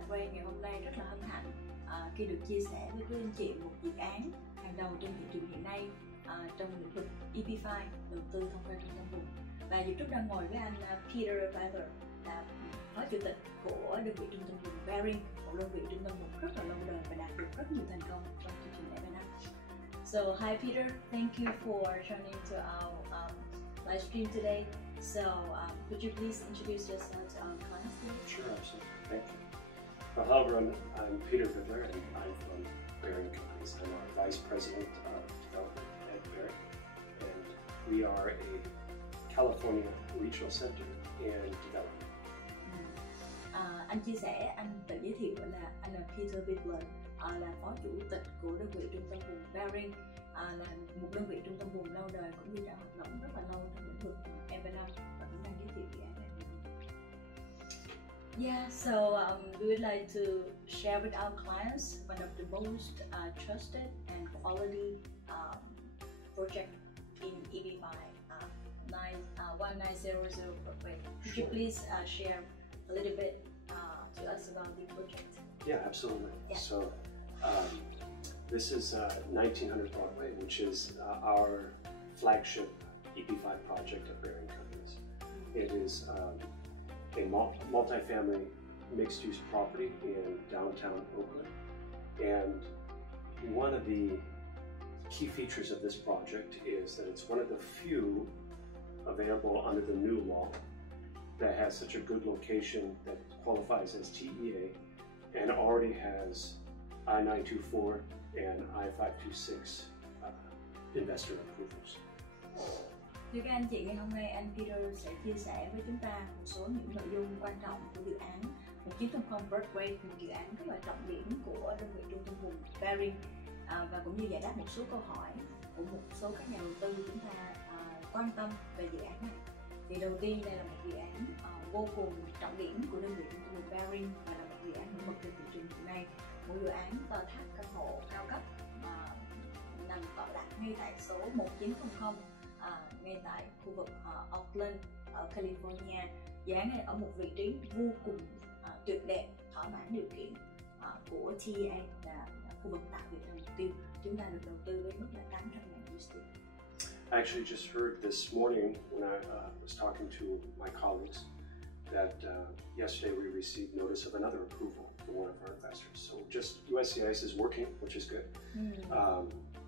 Broadway ngày hôm nay rất là hân hạnh khi được chia sẻ với quý anh chị một dự án hàng đầu trên thị trường hiện nay trong lĩnh vực EB-5, đầu tư thông qua trung tâm vùng. Và dự trước đang ngồi với anh Peter là phó chủ tịch của đơn vị trung tâm vùng Behring, một đơn vị trung tâm vùng rất là lâu đời và đạt được rất nhiều thành công trong thị trường M&A. So hi Peter, thank you for joining to our live stream today. So could you please introduce yourself to our clients today? Sure, absolutely. Thank you. Well, hello everyone. I'm Peter Fiddler and I'm from BehringCo. I'm our Vice President of Development at Behring, and we are a California Regional Center and Development. Anh chia sẻ, anh tự giới thiệu là anh là Peter Fiddler, là phó chủ tịch của đơn vị trung tâm vùng Behring, là một đơn vị trung tâm vùng lâu đời cũng như đã hoạt động rất là lâu trong lĩnh vực M&A và cũng đang giới thiệu dự án này. Yeah, so we would like to share with our clients one of the most trusted and quality project in EB-5, 1900 Broadway. Could you please share a little bit to us about the project? Yeah, absolutely. Yeah. So this is 1900 Broadway, which is our flagship EB-5 project at BehringCo. It is a multi-family mixed-use property in downtown Oakland, and one of the key features of this project is that it's one of the few available under the new law that has such a good location that qualifies as TEA and already has I-924 and I-526 investor approvals. Thưa các anh chị, ngày hôm nay anh Peter sẽ chia sẻ với chúng ta một số những nội dung quan trọng của dự án 1900 Broadway, một dự án rất là trọng điểm của đơn vị trung tâm vùng Behring, và cũng như giải đáp một số câu hỏi của một số các nhà đầu tư chúng ta quan tâm về dự án này. Thì đầu tiên đây là một dự án vô cùng trọng điểm của đơn vị trung tâm vùng Behring và là một dự án nổi bật trên thị trường hiện nay, một dự án tòa tháp căn hộ cao cấp nằm tọa lạc ngay tại số 1900 ngay tại khu vực Oakland ở California. Dự án này ở một vị trí vô cùng tuyệt đẹp, thỏa mãn điều kiện của TEA, là khu vực tạo việc làm mục tiêu. Chúng ta được đầu tư với mức là 800.000 USD. I actually just heard this morning when I was talking to my colleagues that yesterday we received notice of another approval for one of our investors. So just USCIS is working, which is good.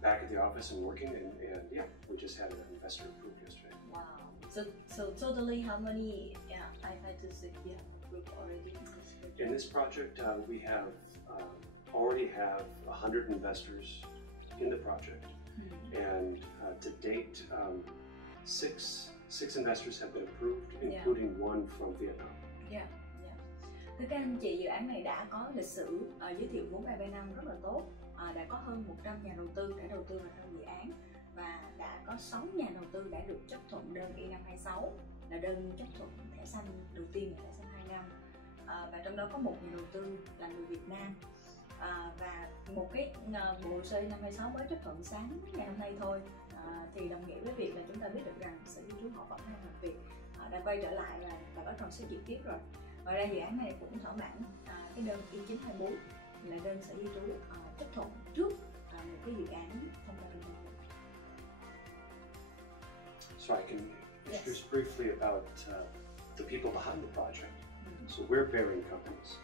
Back at the office and working, and yeah, we just had an investor approved yesterday. Wow. So totally how many I-526 you have approved already? In this project, we have already have 100 investors in the project, and to date, six investors have been approved, including one from Vietnam. Yeah. Thưa các anh chị, dự án này đã có lịch sử giới thiệu vốn EB-5 rất là tốt, đã có hơn 100 nhà đầu tư đã đầu tư vào trong dự án và đã có 6 nhà đầu tư đã được chấp thuận đơn E-526, là đơn chấp thuận thẻ xanh đầu tiên là thẻ xanh 2 năm, và trong đó có một nhà đầu tư là người Việt Nam, và một cái bộ hồ sơ E-526 mới chấp thuận sáng ngày hôm nay thôi, thì đồng nghĩa với việc là chúng ta biết được rằng sở di trú họ vẫn đang làm việc, đã quay trở lại và bắt đầu sẽ chuyển tiếp rồi. Ngoài ra dự án này cũng thỏa mãn cái đơn I-924 là đơn sở di trú chấp thuận trước một cái dự án thông qua trung tâm. So I can introduce briefly about the people behind the project. So we're Behring companies.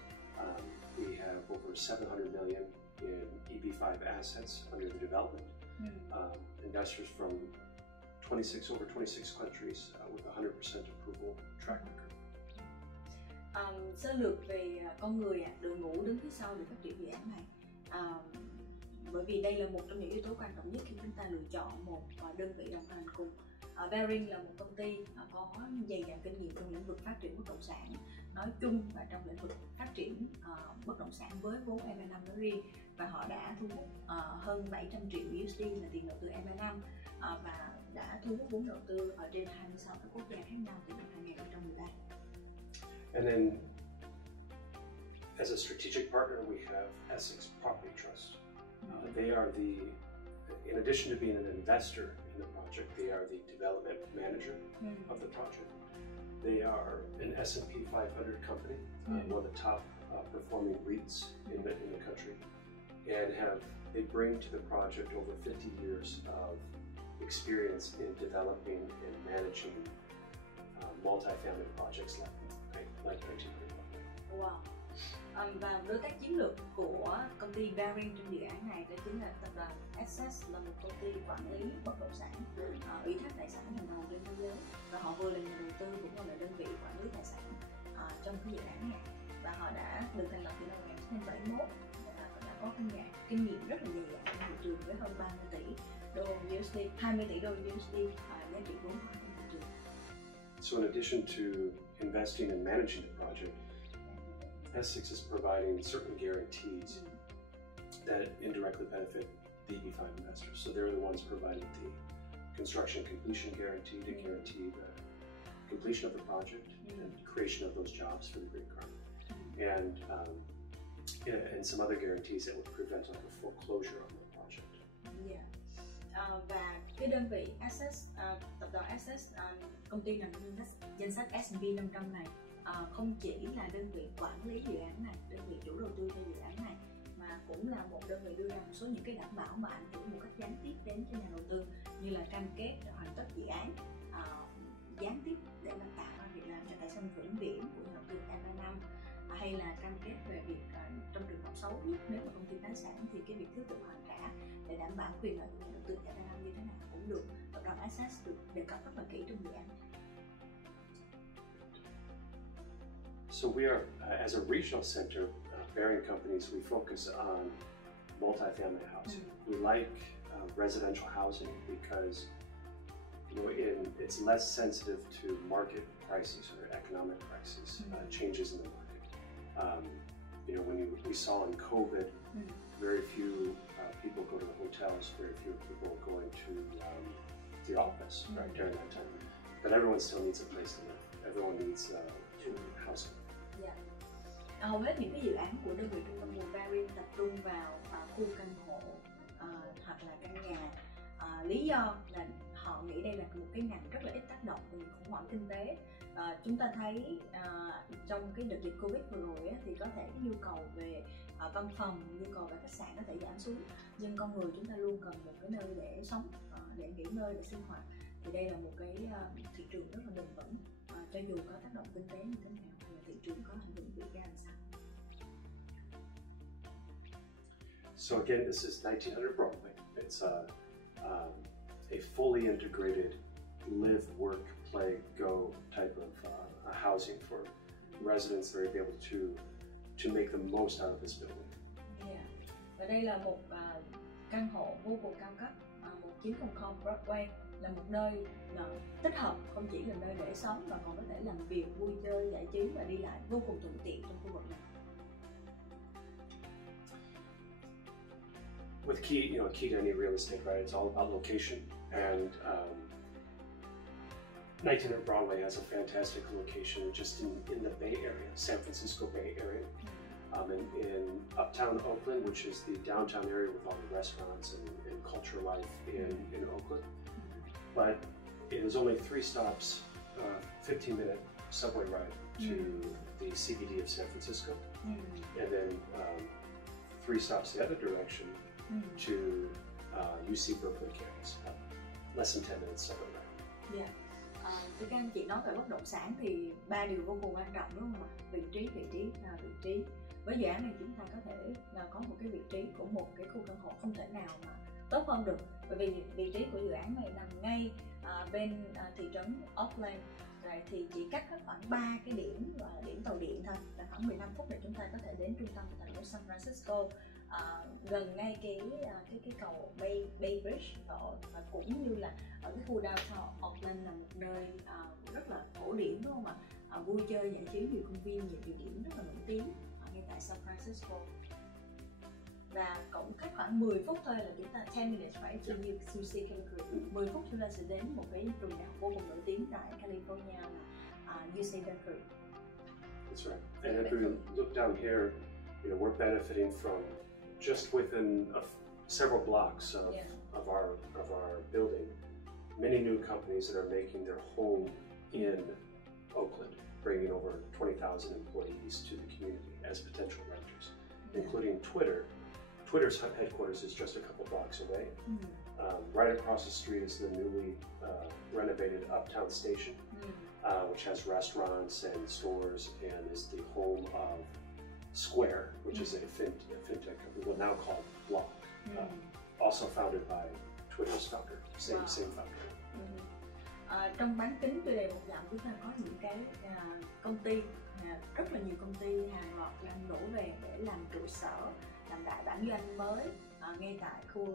We have over 700 million in EB-5 assets under the development. Investors from over 26 countries with 100% approval track record. Sơ lược về con người, đội ngũ đứng phía sau để phát triển dự án này, bởi vì đây là một trong những yếu tố quan trọng nhất khi chúng ta lựa chọn một đơn vị đồng hành cùng. Behring là một công ty có dày dặn kinh nghiệm trong lĩnh vực phát triển bất động sản nói chung và trong lĩnh vực phát triển bất động sản với vốn M&A nói riêng, và họ đã thu hút hơn 700 triệu USD là tiền đầu tư M&A, và đã thu hút vốn đầu tư ở trên 26 các quốc gia khác nhau từ năm 2013. And then, as a strategic partner, we have Essex Property Trust. They are in addition to being an investor in the project, they are the development manager of the project. They are an S&P 500 company, one of the top performing REITs in the country, and they bring to the project over 50 years of experience in developing and managing multi-family projects like 1900 Broadway. Wow. Và đối tác chiến lược của công ty Behring trong dự án này đó chính là tập đoàn Access, là một công ty quản lý bất động sản, ủy thác tài sản hàng đầu trên thế giới, và họ vừa là nhà đầu tư cũng là đơn vị quản lý tài sản trong cái dự án này, và họ đã được thành lập từ năm 1971 và họ đã có kinh nghiệm rất là dày dặn trên thị trường với hơn 30 tỷ đô USD, 20 tỷ đô USD giá trị vốn hóa trên thị trường. So in addition to investing and managing the project, Essex is providing certain guarantees that indirectly benefit the EB-5 investors. So they're the ones providing the construction completion guarantee to guarantee the completion of the project and creation of those jobs for the Green Card, and some other guarantees that would prevent a foreclosure on the project. Yeah. Và cái đơn vị Access, tập đoàn Access, công ty nằm trong danh sách S&P 500 này, không chỉ là đơn vị quản lý dự án này, đơn vị chủ đầu tư cho dự án này, mà cũng là một đơn vị đưa ra một số những cái đảm bảo mà ảnh hưởng một cách gián tiếp đến cho nhà đầu tư, như là cam kết hoàn tất dự án, gián tiếp để mà tạo ra việc làm cho tài sản vĩnh viễn của nhà đầu tư 3 năm, hay là cam kết về việc trong trường hợp xấu nhất nếu mà công ty phá sản thì cái việc tiếp tục hoàn trả để đảm bảo quyền lợi của nhà đầu tư 3 năm như thế nào cũng được tập đoàn Access được đề cập rất là kỹ trong dự án. So we are, as a regional center, Behring companies, we focus on multi-family housing. We like residential housing because it's less sensitive to market crises or economic crises, changes in the market. When we saw in COVID, very few people go to the hotels, very few people going to the office right during that time. But everyone still needs a place to live. Everyone needs housing. Hầu hết những cái dự án của đơn vị trung tâm vùng Behring tập trung vào khu căn hộ hoặc là căn nhà. Lý do là họ nghĩ đây là một cái ngành rất là ít tác động về khủng hoảng kinh tế. Chúng ta thấy trong cái đợt dịch Covid vừa rồi thì có thể cái nhu cầu về văn phòng, nhu cầu về khách sạn có thể giảm xuống, nhưng con người chúng ta luôn cần một cái nơi để sống, để nghỉ ngơi, để sinh hoạt. Thì đây là một cái thị trường rất là bền vững, cho dù có tác động kinh tế như thế nào, thì thị trường có ảnh hưởng ra làm sao. So again, this is 1900 Broadway. It's a fully integrated live, work, play, go type of housing for residents that are able to make the most out of this building. Yeah. Và đây là một căn hộ vô cùng cao cấp, 1900 Broadway, là một nơi tích hợp không chỉ là nơi để sống mà còn có thể làm việc, vui chơi, giải trí và đi lại vô cùng thuận tiện trong khu vực này. With key to any real estate, right? It's all about location, and 1900 Broadway has a fantastic location just in the Bay Area, San Francisco Bay Area, in uptown Oakland, which is the downtown area with all the restaurants and cultural life in Oakland. But it is only 3 stops, 15-minute subway ride to the CBD of San Francisco, and then 3 stops the other direction to UC Berkeley campus, less than 10 minutes subway ride. Yeah. Thì các anh chị nói về bất động sản thì 3 điều vô cùng quan trọng, đúng không ạ? Vị trí. Với dự án này chúng ta có thể có một cái vị trí của một cái khu căn hộ không thể nào mà tốt hơn được, bởi vì vị trí của dự án này nằm ngay bên thị trấn Oakland, rồi thì chỉ cách khoảng 3 cái điểm tàu điện thôi, là khoảng 15 phút để chúng ta có thể đến trung tâm thành phố San Francisco, gần ngay cái cầu Bay Bridge, và cũng như là ở cái khu downtown Oakland là một nơi rất là cổ điển, đúng không ạ? Vui chơi giải trí, nhiều công viên, nhiều địa điểm rất là nổi tiếng ngay tại San Francisco. Và cũng cách khoảng 10 phút thôi là chúng ta 10 minutes right to UC Berkeley. 10 phút chúng ta sẽ đến một cái trường đại học vô cùng nổi tiếng tại California là UC Berkeley. That's right. And if we look down here, we're benefiting from just within several blocks of our building, many new companies that are making their home in Oakland, bringing over 20,000 employees to the community as potential renters, including Twitter. Twitter's headquarters is just a couple blocks away. Right across the street is the newly renovated Uptown Station, which has restaurants and stores and is the home of Square, which is a fintech company, well now called Block, also founded by Twitter's founder, same founder. Trong bán kính từ đề một dặm chúng ta có những cái công ty, rất là nhiều công ty hàng loạt đang đổ về để làm trụ sở, làm đại bản doanh mới ngay tại khu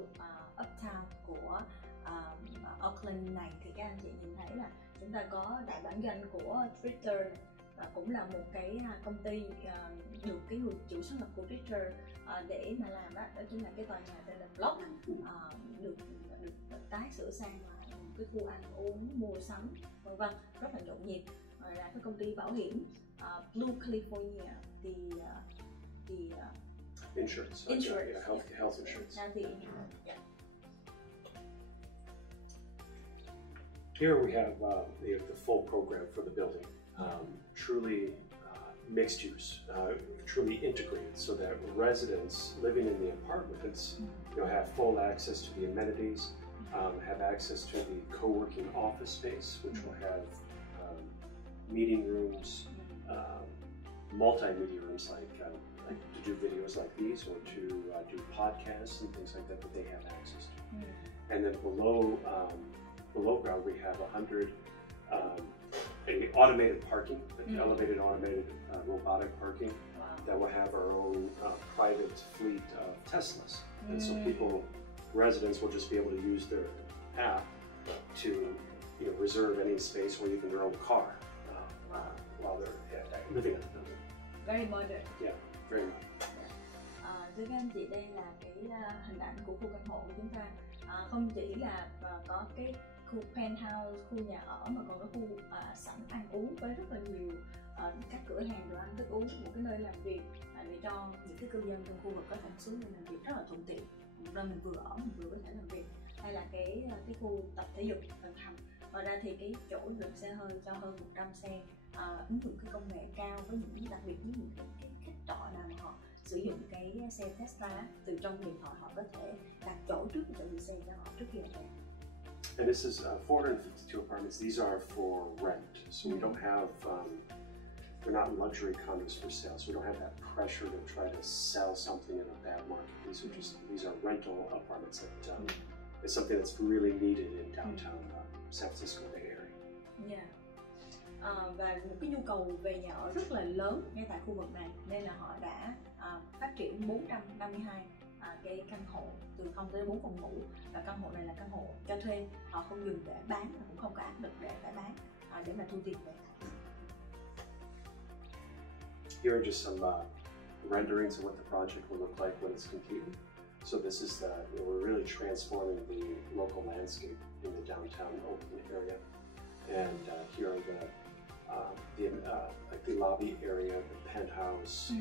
Uptown của Oakland này. Thì các anh chị nhìn thấy là chúng ta có đại bản doanh của Twitter, và cũng là một cái công ty được cái người chủ sáng lập của Twitter để mà làm đó chính là cái tòa nhà tên là Block, được tái sửa sang lại một cái khu ăn uống, mua sắm vân vân, rất là nhộn nhịp. Ngoài ra cái công ty bảo hiểm Blue California, the insurance, health insurance. Yeah. Here we have the full program for the building, truly mixed use, truly integrated, so that residents living in the apartments, have full access to the amenities, have access to the co-working office space, which will have meeting rooms, multimedia rooms like to do videos like these, or to do podcasts and things like that they have access to. And then below ground we have 100 automated parking, elevated automated robotic parking, that will have our own private fleet of Teslas. And so residents will just be able to use their app to reserve any space or even their own car while they're living in the building. Very modern. Yeah, very modern. Thưa các anh chị, đây là cái hình ảnh của khu căn hộ của chúng ta. Không chỉ là có cái khu penthouse, khu nhà ở, mà còn có khu sảnh ăn uống với rất là nhiều các cửa hàng đồ ăn thức uống, một cái nơi làm việc để cho những cái cư dân trong khu vực có thể xuống đây làm việc rất là thuận tiện, một nơi mình vừa ở mình vừa có thể làm việc. Hay là cái khu tập thể dục tầng hầm. Ngoài ra thì cái chỗ đựng xe hơi cho hơn 100 xe, ứng dụng cái công nghệ cao, với những đặc biệt với những cái khách trọ nào mà họ sử dụng cái xe Tesla, từ trong điện thoại họ có thể đặt chỗ trước chỗ gửi xe cho họ trước khi họ về. And this is 452 apartments. These are for rent, so we don't have we're not luxury condos for sale, so we don't have that pressure to try to sell something in a bad market. These are rental apartments that is something that's really needed in downtown San Francisco Bay Area. Yeah. Và một cái nhu cầu về nhà ở rất là lớn ngay tại khu vực này, nên là họ đã phát triển 452 cái căn hộ từ 0 tới 4 phòng ngủ, và căn hộ này là căn hộ cho thuê, họ không dùng để bán, và cũng không có áp lực để phải bán để mà thu tiền về. Here are just some renderings of what the project will look like when it's completed. So this is we're really transforming the local landscape in the downtown Oakland area, and here are the lobby area, the penthouse.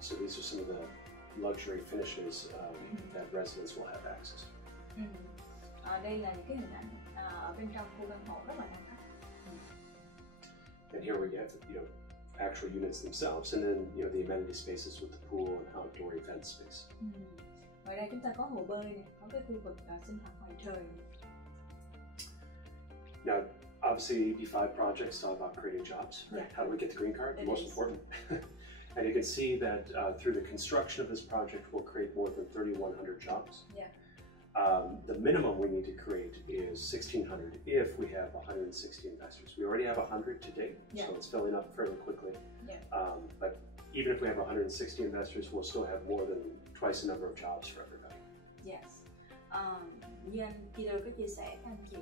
So these are some of the luxury finishes that residents will have access to. Đây là những cái hình ảnh ở bên trong khu căn hộ rất là đẳng cấp. And here we have actual units themselves, and then the amenity spaces with the pool and outdoor event space. Ngoài ra chúng ta có hồ bơi này, có cái khu vực sinh hoạt ngoài trời. Now, obviously, EB-5 projects all about creating jobs. Right? How do we get the green card? The most important. And you can see that through the construction of this project, we'll create more than 3,100 jobs. Yeah. The minimum we need to create is 1,600 if we have 160 investors. We already have 100 to date, so it's filling up fairly quickly. Yeah. But even if we have 160 investors, we'll still have more than twice the number of jobs for everybody. Yes. Như anh Peter có chia sẻ các anh chị,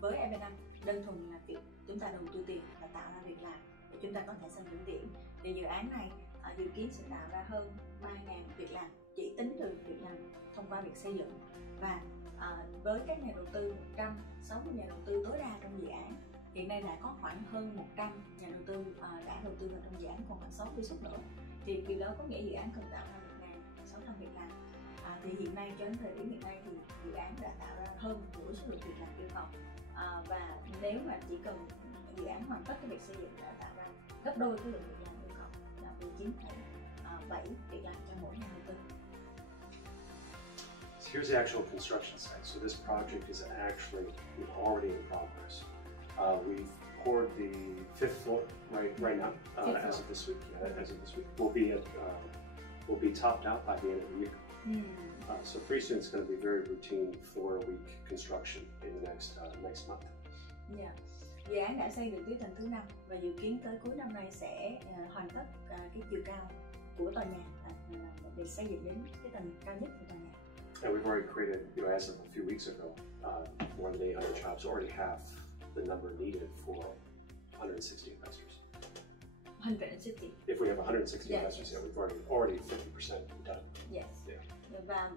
với EB-5 đơn thuần là việc chúng ta đầu tư tiền và tạo ra việc làm để chúng ta có thể sanh vững điểm. Thì dự án này dự kiến sẽ tạo ra hơn 3.000 việc làm chỉ tính từ việc làm thông qua việc xây dựng, và với các nhà đầu tư 160 nhà đầu tư tối đa trong dự án, hiện nay đã có khoảng hơn 100 nhà đầu tư đã đầu tư vào trong dự án, còn khoảng 60 suất nữa, thì điều đó có nghĩa dự án cần tạo ra 1.600 việc làm. Thì hiện nay cho đến thời điểm hiện nay thì dự án đã tạo ra hơn nửa số lượng việc làm yêu cầu, và nếu mà chỉ cần dự án hoàn tất cái việc xây dựng đã tạo ra gấp đôi cái lượng việc làm yêu cầu, là 19,7 việc làm cho mỗi nhà đầu tư. So here's the actual construction site. So this project is actually already in progress. We've poured the 5th floor right now as of this week. Yeah, as of this week, we'll be topped out by the end of the year. So pretty soon it's going to be very routine 4-week construction in the next month. Yeah. Dự án đã xây được tới tầng thứ 5 và dự kiến tới cuối năm nay sẽ hoàn tất cái chiều cao của tòa nhà để xây dựng đến cái tầng cao nhất của tòa nhà. And we've already created, as of a few weeks ago, more than 800 jobs, already half the number needed for 160 investors. 160. If we have 160 investors, yeah, we've already 50% done. Yes. Yeah. Và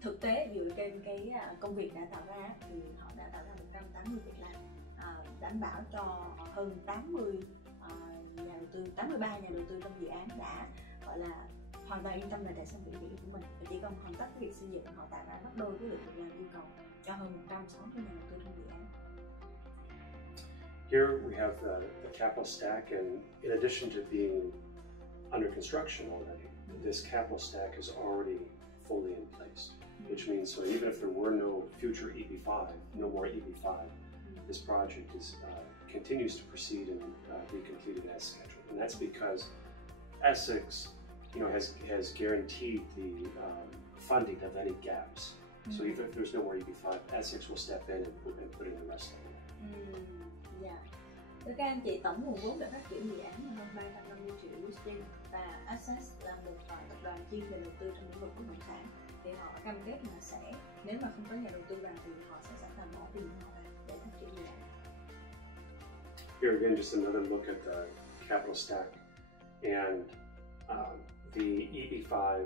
thực tế dựa trên cái công việc đã tạo ra thì họ đã tạo ra 180 việc làm, đảm bảo cho hơn 80 nhà đầu tư, 83 nhà đầu tư trong dự án đã gọi là hoàn toàn yên tâm là để sang vĩnh viễn của mình, và chỉ cần hoàn tất cái việc xây dựng, họ tạo ra gấp đôi cái lượng việc làm yêu cầu cho hơn 160 nhà đầu tư trong dự án. Here we have the capital stack, and in addition to being under construction already, this capital stack is already fully in place, which means so even if there were no future EB-5, no more EB-5, this project continues to proceed and be completed as scheduled, and that's because Essex, has guaranteed the funding of any gaps. So even if there's no more EB-5, Essex will step in and put in the rest of it. Dạ. Thưa các anh chị, tổng nguồn vốn để phát triển dự án là hơn 350 triệu USD, và Essex là một tập đoàn chuyên về đầu tư trong lĩnh vực bất động sản. Thì họ cam kết là sẽ, nếu mà không có nhà đầu tư vào thì họ sẽ sẵn sàng bỏ tiền họ vào để phát triển dự án. Here again, just another look at the capital stack, and the EB-5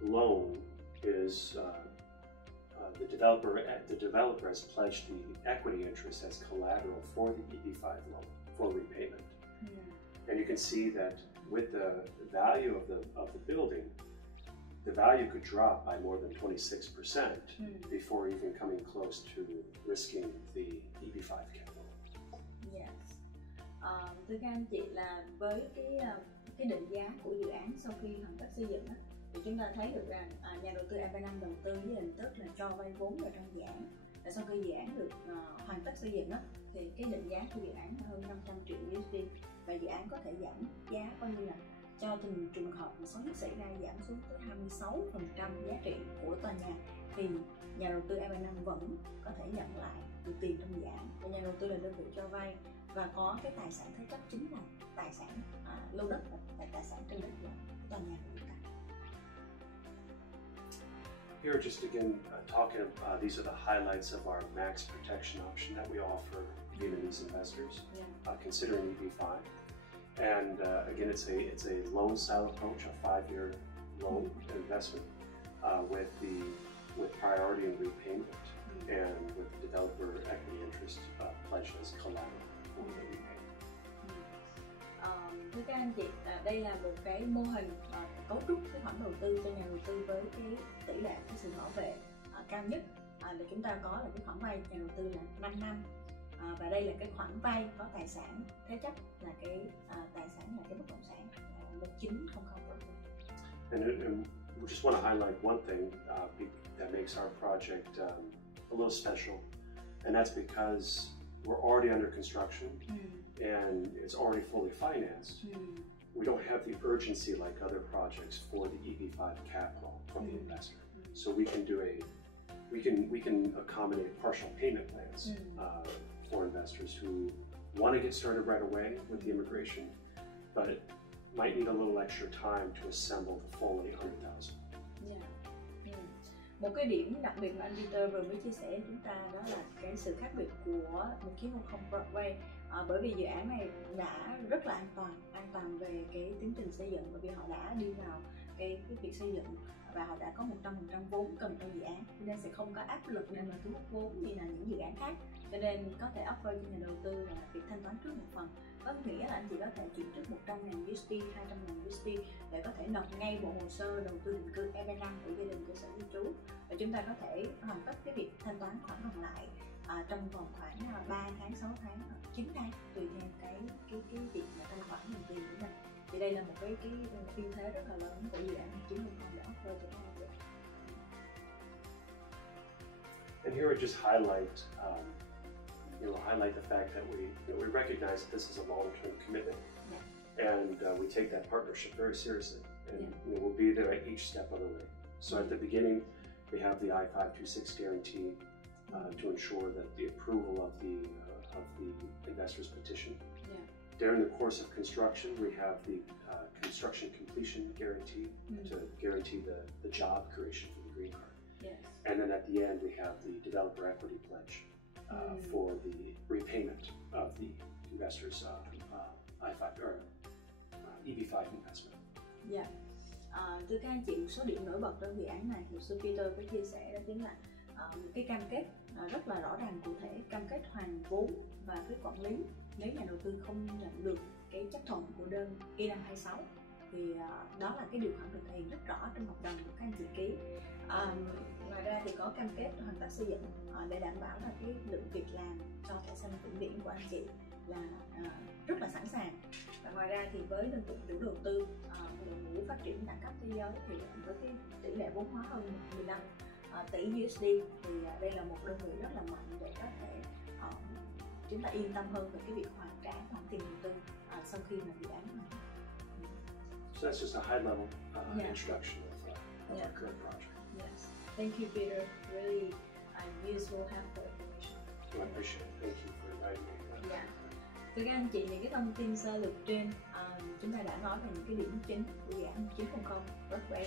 loan is the developer has pledged the equity interest as collateral for the EB-5 loan for repayment. And you can see that with the value of the building, the value could drop by more than 26% before even coming close to risking the EB-5 capital. Yes. Thưa các anh chị, là với cái định giá của dự án sau khi hoàn tất xây dựng thì chúng ta thấy được rằng nhà đầu tư EB-5 đầu tư với hình thức là cho vay vốn vào trong dự án, và sau khi dự án được hoàn tất xây dựng thì cái định giá của dự án là hơn 500 triệu USD, và dự án có thể giảm giá coi như là cho từng trường hợp mà xấu nhất xảy ra giảm xuống tới 26% giá trị của tòa nhà, thì nhà đầu tư EB-5 vẫn có thể nhận lại được tiền trong dự án, và nhà đầu tư là đơn vị cho vay và có cái tài sản thế chấp chính là tài sản lô đất và tài sản trên đất của tòa nhà của chúng ta. Here, just again talking, these are the highlights of our max protection option that we offer Vietnamese investors considering EB-5. And again, it's a loan style approach, a 5-year loan investment with priority in repayment and with developer equity interest pledged as collateral for the repayment. Thưa các anh chị, đây là một cái mô hình cấu trúc cái khoản đầu tư cho nhà đầu tư với cái tỷ lệ cái sự bảo vệ cao nhất là chúng ta có là cái khoản vay nhà đầu tư là 5 năm, và đây là cái khoản vay có tài sản thế chấp là cái tài sản là cái bất động sản 1900. And we just want to highlight one thing that makes our project a little special, and that's because we're already under construction and it's already fully financed. We don't have the urgency like other projects for the EB-5 capital from the investor. So we can do we can accommodate partial payment plans for investors who want to get started right away with the immigration, but it might need a little extra time to assemble the full 800,000. Một cái điểm đặc biệt mà anh Peter vừa mới chia sẻ với chúng ta đó là cái sự khác biệt của 1900 Broadway, bởi vì dự án này đã rất là an toàn về cái tiến trình xây dựng, bởi vì họ đã đi vào cái việc xây dựng và họ đã có 100% vốn cần trong dự án, nên sẽ không có áp lực để mà thu hút vốn như là những dự án khác, cho nên có thể offer cho nhà đầu tư là việc thanh toán trước một phần. Có nghĩa là anh chị có thể chuyển trước 100.000 USD, 200.000 USD để có thể nộp ngay bộ hồ sơ đầu tư định cư EB-5 của gia đình cơ sở lưu trú, và chúng ta có thể hoàn tất cái việc thanh toán khoản còn lại trong vòng khoảng 3 tháng, 6 tháng, 9 tháng tùy theo cái việc mà thanh khoản nguồn tiền của mình. Thì đây là một cái ưu thế rất là lớn của dự án 9 để offer cho các anh chị. And here I just highlight, highlight the fact that we recognize that this is a long-term commitment, and we take that partnership very seriously, and we'll be there at each step of the way. So at the beginning, we have the I-526 guarantee to ensure that the approval of the investor's petition. During the course of construction, we have the construction completion guarantee to guarantee the job creation for the green card. And then at the end, we have the developer equity pledge for the repayment of the investor's I-5 or EB-5 investment. Thưa các anh chị, một số điểm nổi bật trong dự án này, luật sư Peter có chia sẻ đó chính là một cái cam kết rất là rõ ràng cụ thể, cam kết hoàn vốn và cái quản lý nếu nhà đầu tư không nhận được cái chấp thuận của đơn E-526 thì đó là cái điều khoản được thể hiện rất rõ trong hợp đồng của các anh chị ký. Ngoài ra thì có cam kết hoàn tất xây dựng để đảm bảo là cái lượng việc làm cho thẻ xanh vĩnh viễn của anh chị là rất là sẵn sàng. Và ngoài ra thì với đơn vị chủ đầu tư đội ngũ phát triển đẳng cấp thế giới thì với cái tỷ lệ vốn hóa hơn 15 tỷ USD thì đây là một đơn vị rất là mạnh để có thể chúng ta yên tâm hơn về cái việc hoàn tiền đầu tư sau khi mà dự án hoàn thành. So that's just a high-level introduction of our current project. Yes, thank you, Peter. Really useful, helpful information. I appreciate it. Thank you for inviting me. Thưa các anh chị, những cái thông tin sơ lược trên chúng ta đã nói về những cái điểm chính của dự án 900 Broadway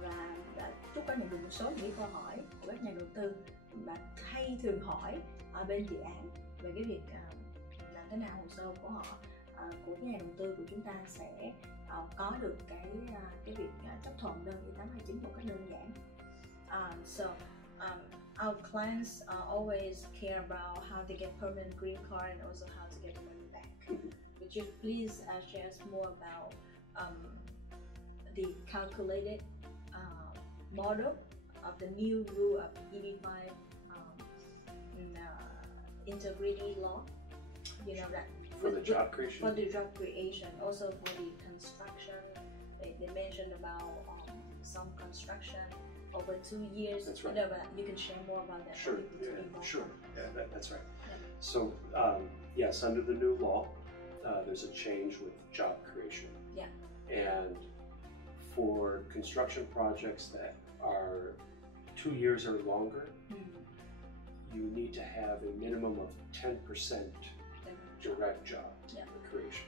và đã Trúc có nhận được một số những cái câu hỏi của các nhà đầu tư và hay thường hỏi ở bên dự án về cái việc làm thế nào hồ sơ của họ của cái nhà đầu tư của chúng ta sẽ có được cái việc chấp thuận đơn E-829 một cách đơn giản. Our clients always care about how to get permanent green card and also how to get money back. Would you please share us more about the calculated model of the new rule of EB-5 integrity law? You know that for the job creation. For the job creation, also for the construction. They mentioned about some construction over 2 years. That's right. You know, but you can share more about that. Sure. Sure. Yeah, that's right. So yes, under the new law, there's a change with job creation. And for construction projects that are 2 years or longer, you need to have a minimum of 10% direct job creation.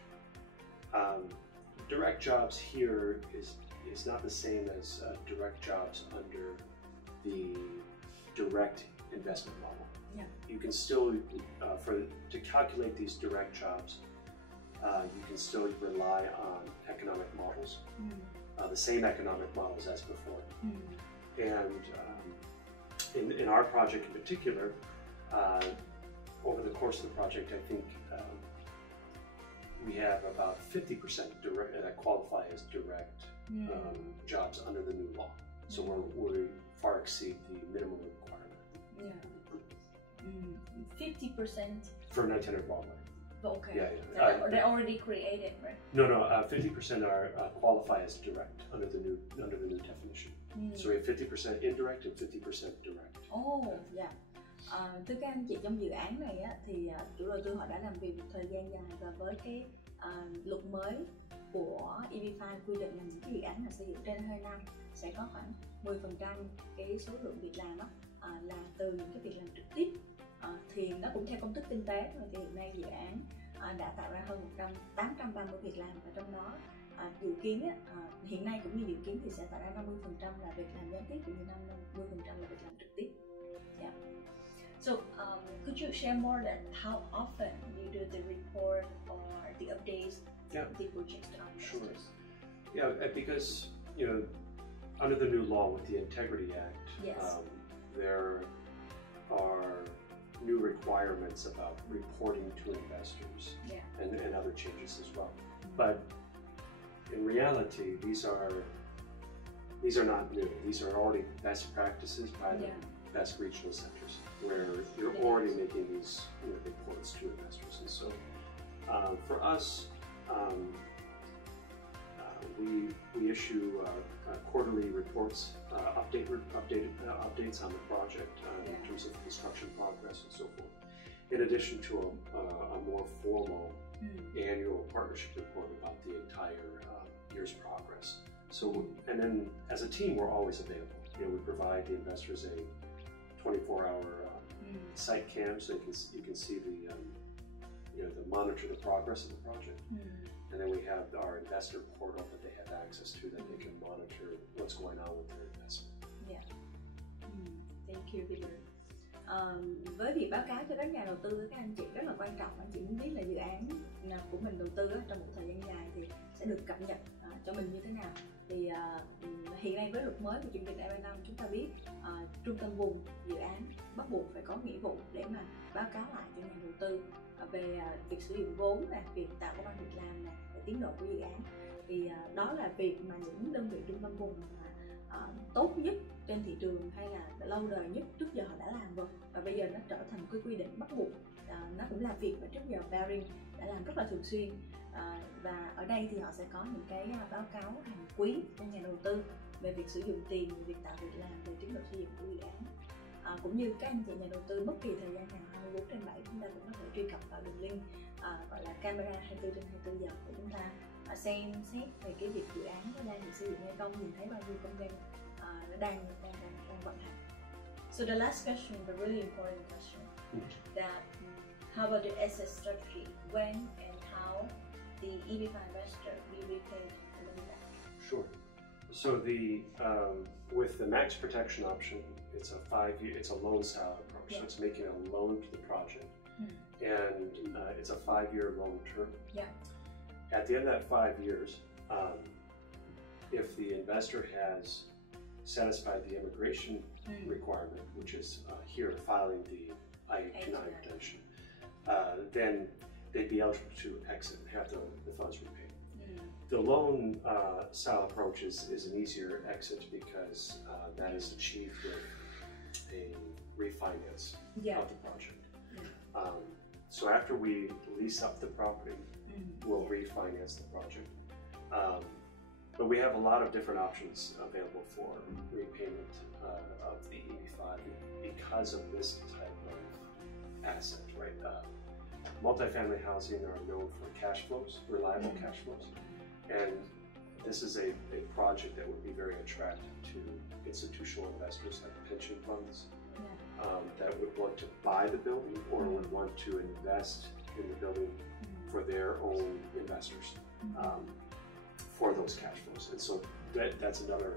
Direct jobs here is not the same as direct jobs under the direct investment model. You can still, to calculate these direct jobs, you can still rely on economic models, the same economic models as before. And in our project in particular, over the course of the project, I think we have about 50% that qualify as direct jobs under the new law. So we far exceed the minimum requirement. 50% for 1900 Broadway. Okay. They already created, right? No. 50% are qualify as direct under the new definition. So we have 50% indirect and 50% direct. Thưa các anh chị, trong dự án này á, thì chủ đầu tư họ đã làm việc một thời gian dài và với cái luật mới của EB-5 quy định là những cái dự án mà xây dựng trên 2 năm sẽ có khoảng 10% cái số lượng việc làm đó là từ những cái việc làm trực tiếp. Thì nó cũng theo công thức kinh tế rồi, thì hiện nay dự án đã tạo ra hơn 830 việc làm và trong đó dự kiến hiện nay cũng như dự kiến thì sẽ tạo ra 50% là việc làm gián tiếp cũng như 50% là việc làm trực tiếp. So could you share more that how often you do the report or the updates of the projects to our investors? Sure. Because under the new law with the Integrity Act, there are new requirements about reporting to investors and other changes as well. But in reality, these are not new. These are already best practices best regional centers where you're already making these big points to investors. And so for us, we issue quarterly reports, updates on the project in terms of construction progress and so forth, in addition to a more formal annual partnership report about the entire year's progress. So, and then as a team, we're always available. We provide the investors a 24-hour site cam, so you can see the monitor the progress of the project. And then we have our investor portal that they have access to, that they can monitor what's going on with their investment. Yeah. Thank you, Peter. Với việc báo cáo cho các nhà đầu tư, các anh chị rất là quan trọng. Anh chị muốn biết là dự án của mình đầu tư trong một thời gian dài thì sẽ được cập nhật cho mình như thế nào. Thì hiện nay với luật mới của chương trình EB-5, chúng ta biết trung tâm vùng dự án bắt buộc phải có nghĩa vụ để mà báo cáo lại cho nhà đầu tư về việc sử dụng vốn, việc tạo công ăn việc làm, về tiến độ của dự án. Thì đó là việc mà những đơn vị trung tâm vùng tốt nhất trên thị trường hay là lâu đời nhất trước giờ họ đã làm rồi, và bây giờ nó trở thành một cái quy định bắt buộc. Nó cũng là việc mà trước giờ Behring đã làm rất là thường xuyên, và ở đây thì họ sẽ có những cái báo cáo hàng quý cho nhà đầu tư về việc sử dụng tiền, về việc tạo việc làm, về tiến độ xây dựng của dự án. Cũng như các anh chị nhà đầu tư bất kỳ thời gian nào 24/7 chúng ta cũng có thể truy cập vào đường link gọi là camera 24/24 giờ để chúng ta xem xét về cái việc dự án nó đang được xây dựng hay không, nhìn thấy bao nhiêu công nhân nó đang vận hành. So the last question, the really important question, that how about the asset strategy? When and how the EB-5 investor will repay the money back? Sure. So with the max protection option, it's a 5-year, it's a loan style approach. So it's making a loan to the project, and it's a 5-year loan term. Yeah. At the end of that 5 years, if the investor has satisfied the immigration requirement, which is here filing the I-829 petition, then they'd be eligible to exit and have the funds repaid. The loan style approach is an easier exit because that is achieved with a refinance of the project. So after we lease up the property, we'll refinance the project. But we have a lot of different options available for repayment of the EB-5 because of this type of asset, right? Multifamily housing are known for cash flows, reliable cash flows. And this is a project that would be very attractive to institutional investors like pension funds that would want to buy the building or would want to invest in the building for their own investors for those cash flows. And so that's another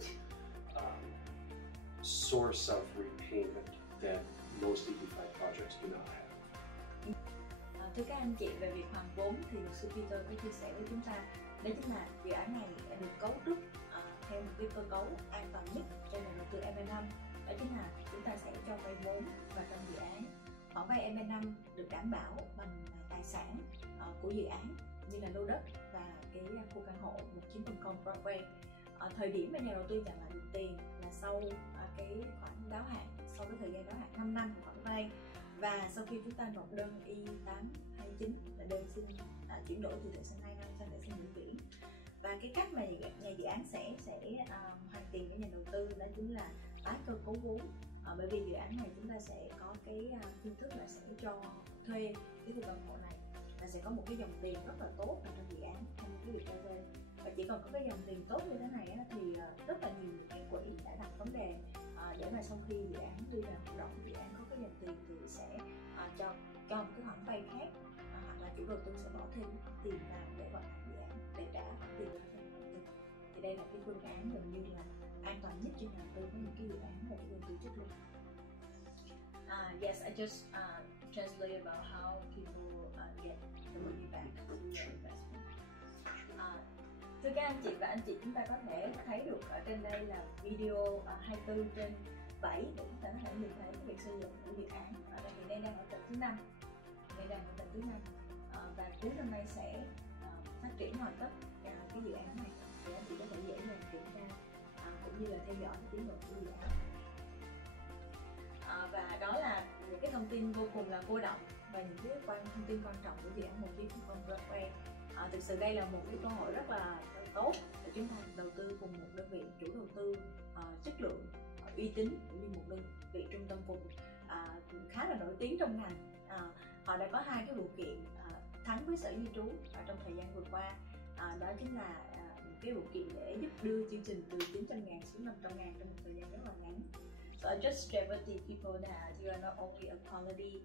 source of repayment that most EB-5 projects do not have. Thưa các anh chị, về việc hoàn vốn thì luật sư Peter có chia sẻ với chúng ta, đó chính là dự án này đã được cấu trúc theo một cái cơ cấu an toàn nhất cho nhà đầu tư EB-5. Đó chính là chúng ta sẽ cho vay vốn vào trong dự án. Khoản vay EB-5 được đảm bảo bằng tài sản của dự án như là lô đất và cái khu căn hộ 19 Broadway. Thời điểm mà nhà đầu tư nhận lại được tiền là sau cái khoản đáo hạn, sau cái thời gian đáo hạn 5 năm của khoản vay, và sau khi chúng ta nộp đơn EB-5 là đơn xin chuyển đổi từ thẻ xanh 2 năm sang thẻ xanh vĩnh viễn. Và cái cách mà nhà dự án sẽ hoàn tiền cho nhà đầu tư đó chính là tái cơ cấu vốn. Bởi vì dự án này chúng ta sẽ có cái phương thức là sẽ cho thuê cái khu căn hộ này, và sẽ có một cái dòng tiền rất là tốt ở trong dự án trong cái việc cho thuê. Và chỉ cần có cái dòng tiền tốt như thế này thì rất là nhiều nhà quỹ đã đặt vấn đề để mà sau khi dự án đi vào hoạt động, dự án có cái dòng tiền thì sẽ cho một cái khoản vay khác, hoặc là chủ đầu tư sẽ bỏ thêm tiền vào để vận hành dự án, để trả khoản tiền cho nhà đầu tư. Thì đây là cái phương án gần như là an toàn nhất cho nhà đầu tư với những cái dự án và chủ đầu tư chất lượng. Yes, I just translate about how people get the money back from their investment. Thưa các anh chị và anh chị, chúng ta có thể thấy được ở trên đây là video 24/7 để chúng ta có thể nhìn thấy việc xây dựng của dự án. Ở đây thì đang ở tầng thứ 5, và cuối năm nay sẽ phát triển hoàn tất cái dự án này, thì anh chị có thể dễ dàng kiểm tra cũng như là theo dõi cái tiến độ của dự án. Và đó là những cái thông tin vô cùng là cô đọng và những cái thông tin quan trọng của dự án một chiếc không Broadway. Thực sự đây là một cái cơ hội rất là tốt để chúng ta đầu tư cùng một đơn vị chủ đầu tư chất lượng, uy tín, cũng như một đơn vị trung tâm vùng khá là nổi tiếng trong ngành. Họ đã có 2 cái vụ kiện thắng với Sở Di trú trong thời gian vừa qua. Đó chính là cái vụ kiện để giúp đưa chương trình từ 900.000 xuống 500.000 trong một thời gian rất là ngắn. So I just share with the people that you are not only a quality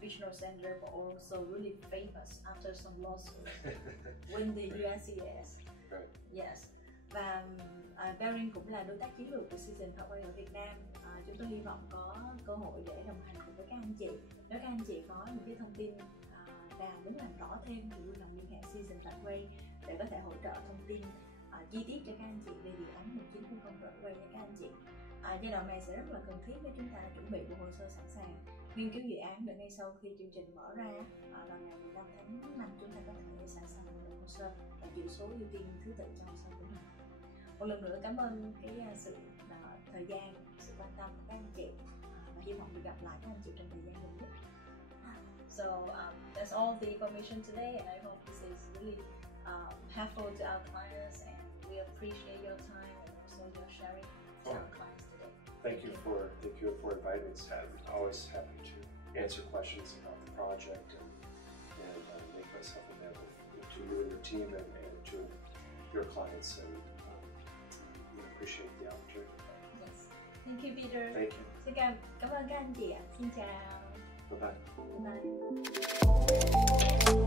fictional center but also really famous after some lawsuits win the USCS. Right. Yes. Và Behring cũng là đối tác chiến lược của Season Broadway ở Việt Nam. Chúng tôi hy vọng có cơ hội để đồng hành cùng với các anh chị. Nếu các anh chị có những cái thông tin nào muốn làm rõ thêm thì vui lòng liên hệ Season Broadway để có thể hỗ trợ thông tin chi tiết cho các anh chị về dự án 1900 Broadway nha các anh chị. Giai đoạn này sẽ rất là cần thiết để chúng ta chuẩn bị bộ hồ sơ sẵn sàng, nghiên cứu dự án để ngay sau khi chương trình mở ra vào ngày 15 tháng 5 chúng ta có thể sẵn sàng bộ hồ sơ và chỉ số ưu tiên thứ tự trong hồ sơ của mình. Một lần nữa cảm ơn cái sự thời gian, sự quan tâm của các anh chị và hy vọng được gặp lại các anh chị trong thời gian gần nhất. So that's all the information today, and I hope this is really helpful to our clients, and we appreciate your time and also your sharing to our clients today. Thank you for inviting us. I'm always happy to answer questions about the project and make myself available to you and your team and to your clients, and we appreciate the opportunity. Yes. Thank you, Peter. Thank you. Xin cảm ơn các anh chị ạ. Xin chào. Bye bye. Bye.